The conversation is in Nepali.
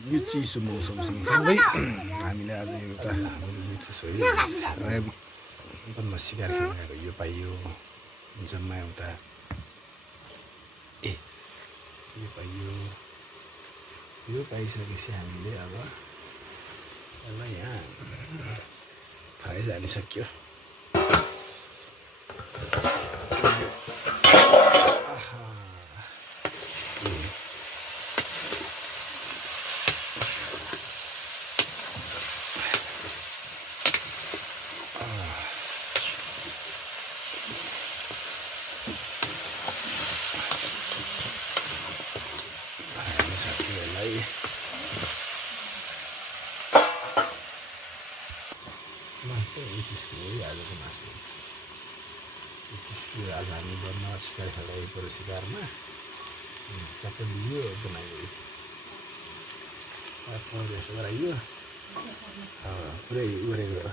यो चिसो मौसम सँगसँगै हामीले आज एउटा ऱ्याबिट वनमा सिकार खेल्न गएको यो पाइयो जम्मा एउटा यो पाइयो यो पाइसकेपछि हामीले अब यसलाई यहाँ फ्राई हालिसक्यो मासु यो चिजको हो आजको मासु यो चिजको आज हामी वनमा सिकार खेल्दा गएको सिकारमा सबै लियो बनाइयो यसो गराइयो पुरै उरेको